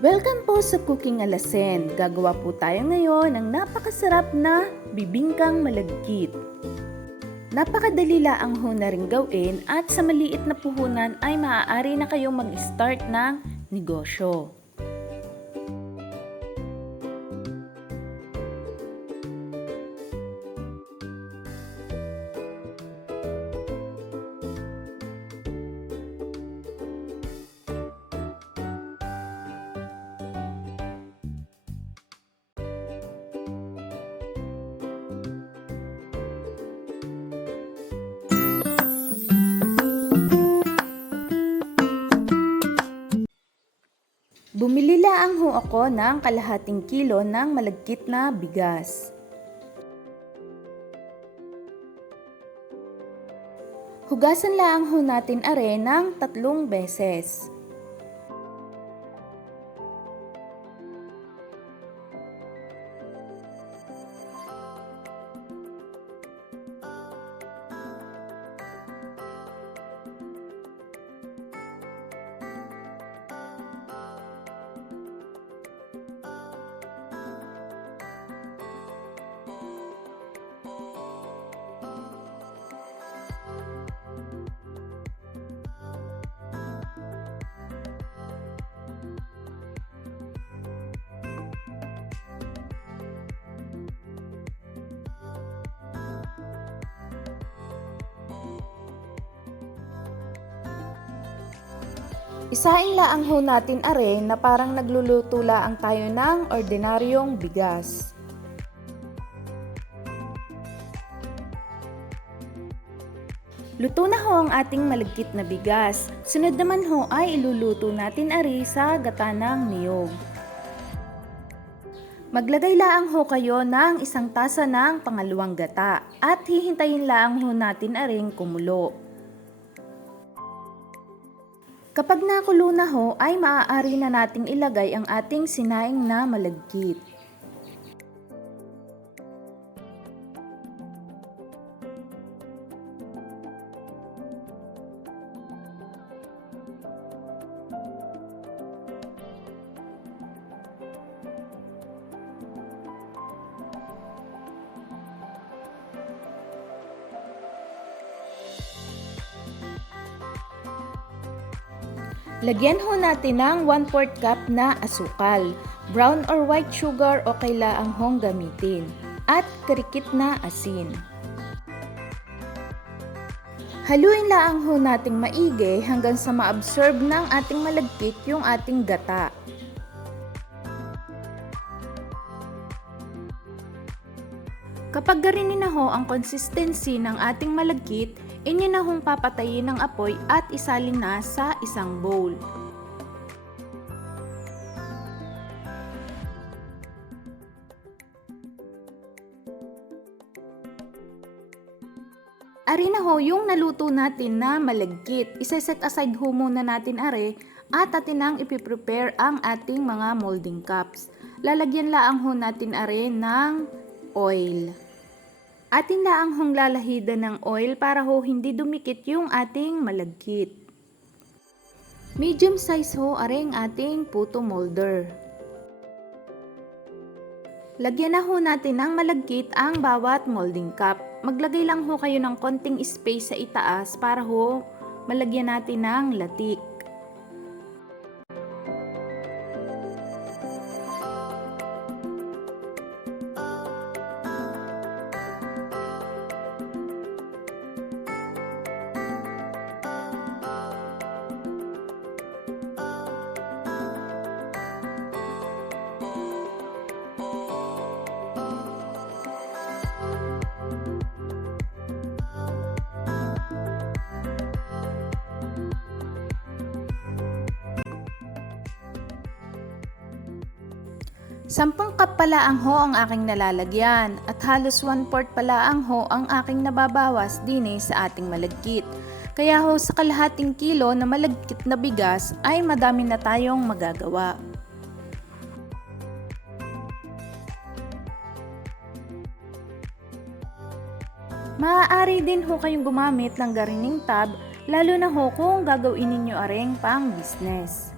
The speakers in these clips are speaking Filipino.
Welcome po sa Cooking Alasen. Gagawa po tayo ngayon ng napakasarap na bibingkang malagkit. Napakadali lang ho na rin gawin at sa maliit na puhunan ay maaari na kayong mag-start ng negosyo. Bumili lang ho ako ng kalahating kilo ng malagkit na bigas. Hugasan lang ho natin are ng 3 beses. Isain laang ho natin are na parang nagluluto laang tayo ng ordinaryong bigas. Luto na ho ang ating malagkit na bigas. Sunod naman ho ay iluluto natin are sa gata ng niyog. Maglagay laang ho kayo ng 1 tasa ng pangalawang gata at hihintayin laang ho natin aring kumulo. Kapag nakulo na ho ay maaari na nating ilagay ang ating sinaing na malagkit. Lagyan ho natin ng 1/4 cup na asukal, brown or white sugar o kailaang hong gamitin, at karikit na asin. Haluin laang ho nating maigi hanggang sa ma-absorb ng ating malagkit yung ating gata. Kapag ganinin na ho ang consistency ng ating malagkit, inyo na hong papatayin ng apoy at isalin na sa isang bowl. Ari na ho yung naluto natin na malagkit. Isa-set aside ho muna natin are at atin nang ipiprepare ang ating mga molding cups. Lalagyan laang ho natin are ng oil. Atin laang hong lalahidan ng oil para ho hindi dumikit yung ating malagkit. Medium size ho are ang ating puto molder. Lagyan na ho natin ng malagkit ang bawat molding cup. Maglagay lang ho kayo ng konting space sa itaas para ho malagyan natin ng latik. Sampung cup pala ang ho ang aking nalalagyan at halos 1/4 pala ang ho ang aking nababawas din sa ating malagkit. Kaya ho sa kalahating kilo na malagkit na bigas ay madami na tayong magagawa. Maaari din ho kayong gumamit ng garining tab, lalo na ho kung gagawin ninyo areng pang business.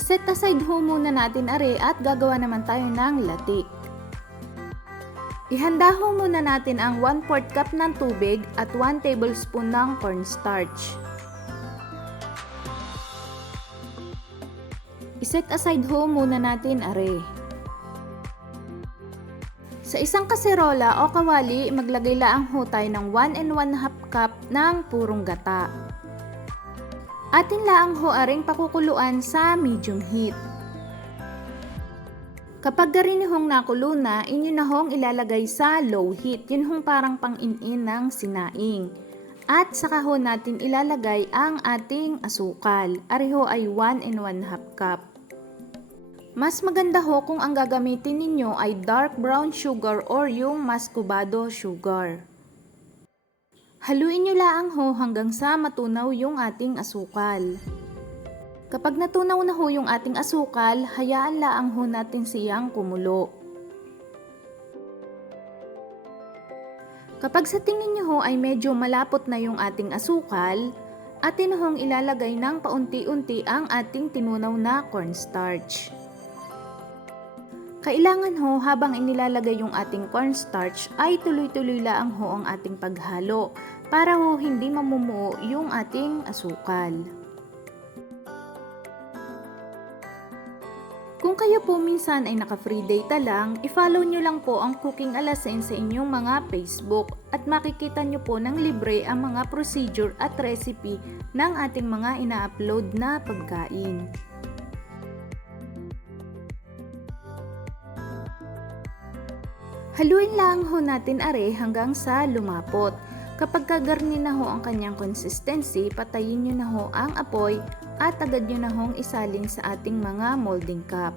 Iset aside ho muna natin are at gagawa naman tayo ng latik. Ihanda ho muna natin ang 1/4 cup ng tubig at 1 tablespoon ng cornstarch. Iset aside ho muna natin are. Sa isang kaserola o kawali, maglagay laang ho tayo ng 1 1/2 cup ng purong gata. Atin laang ho aring pakukuluan sa medium heat. Kapag garinihong nakulo na, inyo na hong ilalagay sa low heat. Yun hong parang pang-in-in ng sinaing. At saka ho natin ilalagay ang ating asukal. Ariho ay 1 1/2 cup. Mas maganda ho kung ang gagamitin ninyo ay dark brown sugar or yung muscovado sugar. Haluin nyo laang ho hanggang sa matunaw yung ating asukal. Kapag natunaw na ho yung ating asukal, hayaan laang ho natin siyang kumulo. Kapag sa tingin nyo ho ay medyo malapot na yung ating asukal, atin hong ilalagay ng paunti-unti ang ating tinunaw na cornstarch. Kailangan ho habang inilalagay yung ating cornstarch ay tuloy-tuloy laang ho ang ating paghalo para ho hindi mamumuo yung ating asukal. Kung kayo po minsan ay naka-free data lang, i-follow nyo lang po ang Cooking Alasen sa inyong mga Facebook at makikita nyo po ng libre ang mga procedure at recipe ng ating mga ina-upload na pagkain. Haluin lang ho natin are hanggang sa lumapot. Kapag kagarni na ho ang kanyang consistency, patayin nyo na ho ang apoy at agad nyo na hong isalin sa ating mga molding cup.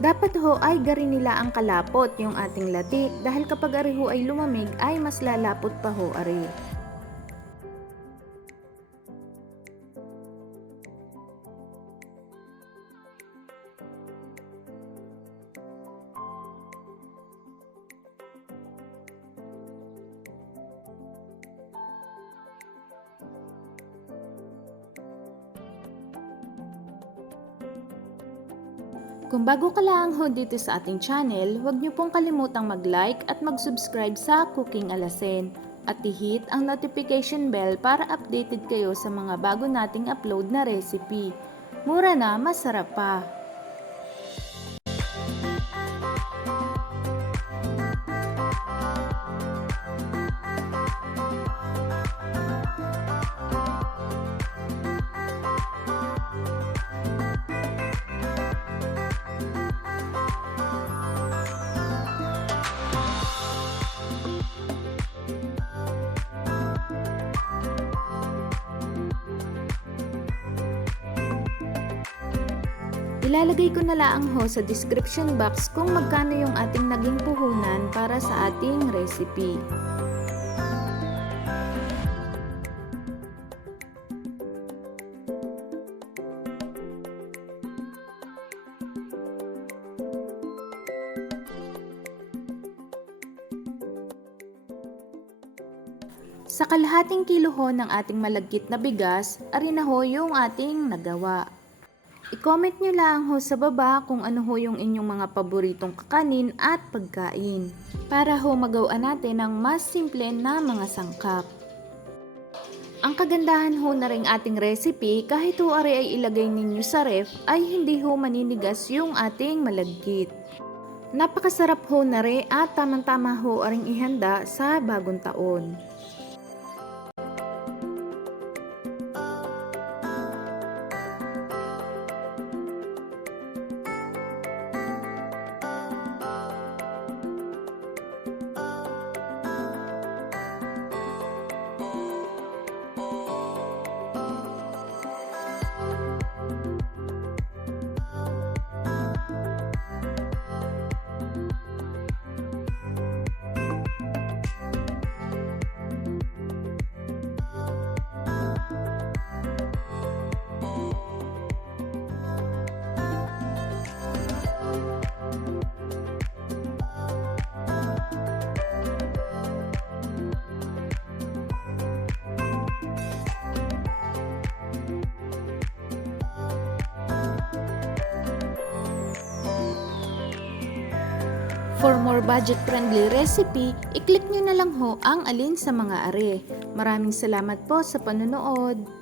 Dapat ho ay garinila ang kalapot yung ating latik dahil kapag ari ho ay lumamig ay mas lalapot pa ho ari. Kung bago ka lang ho dito sa ating channel, huwag niyo pong kalimutang mag-like at mag-subscribe sa Cooking Alasen at i-hit ang notification bell para updated kayo sa mga bago nating upload na recipe. Mura na, masarap pa! Ilalagay ko na laang ho sa description box kung magkano yung ating naging puhunan para sa ating recipe. Sa kalahating kilo ho ng ating malagkit na bigas, ari na ho yung ating nagawa. I-comment nyo lang ho sa baba kung ano ho yung inyong mga paboritong kakanin at pagkain para ho magawa natin ng mas simple na mga sangkap. Ang kagandahan ho na ring ating recipe kahit ho ari ay ilagay ninyo sa ref ay hindi ho maninigas yung ating malagkit. Napakasarap ho na rin at tamang-tama ho aring ihanda sa bagong taon. For more budget-friendly recipe, i-click nyo na lang ho ang alin sa mga are. Maraming salamat po sa panonood.